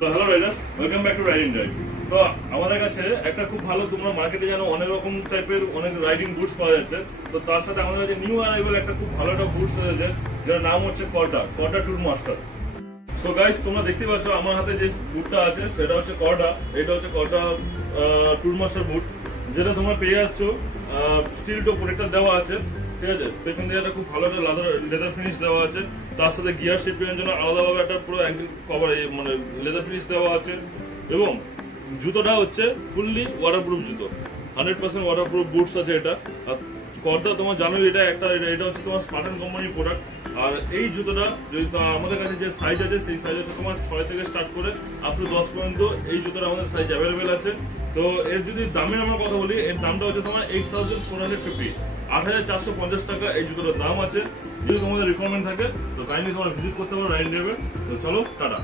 তো hello Riders, welcome back to riding drive. তো আমাদের কাছে একটা খুব ভালো, তোমরা মার্কেটে জানো অনেক রকম টাইপের অনেক রাইডিং বুটস পাওয়া যাচ্ছে। তো তার সাথে আমাদের কাছে নিউ অ্যারাইভাল একটা খুব ভালো একটা বুটস এসেছে, যার নাম হচ্ছে কর্ডা টুর মাস্টার। সো গাইস, তোমরা দেখতে পাচ্ছ আমার হাতে যে বুটটা আছে সেটা হচ্ছে কর্ডা। এটা হচ্ছে কর্ডা টুর মাস্টার বুট, যেটা তোমরা পেয়ে যাচ্ছ। স্টিল টো প্রোটেক্টর দেওয়া আছে, ঠিক আছে। পেছন দিয়ে একটা খুব ভালো একটা লেদার ফিনিশ দেওয়া আছে। তার সাথে গিয়ার শিফটিংয়ের জন্য আলাদাভাবে একটা পুরো অ্যাঙ্গেল কভার, মানে লেদার ফিনিশ দেওয়া আছে। এবং জুতোটা হচ্ছে ফুললি ওয়াটারপ্রুফ জুতো, 100% ওয়াটারপ্রুফ বুটস আছে এটা। আর কর্ডা তোমার জানোই, এটা হচ্ছে তোমার স্পার্টান কোম্পানির প্রোডাক্ট। আর এই জুতোটা যদি আমাদের কাছে যে সাইজ আছে, সেই সাইজ হচ্ছে তোমার 6 থেকে স্টার্ট করে আপ টু 10 পর্যন্ত এই জুতোটা আমাদের সাইজ অ্যাভেলেবেল আছে। তো এর যদি দামের আমরা কথা বলি, এর দামটা হচ্ছে তোমার 8450, 8450 টাকা এই জুতোটার দাম আছে। যদি তোমাদের রিকোয়ারমেন্ট থাকে তো কাইন্ডলি তোমরা ভিজিট করতে পারো রাইডিং ড্রাইভে। তো চলো, টাটা।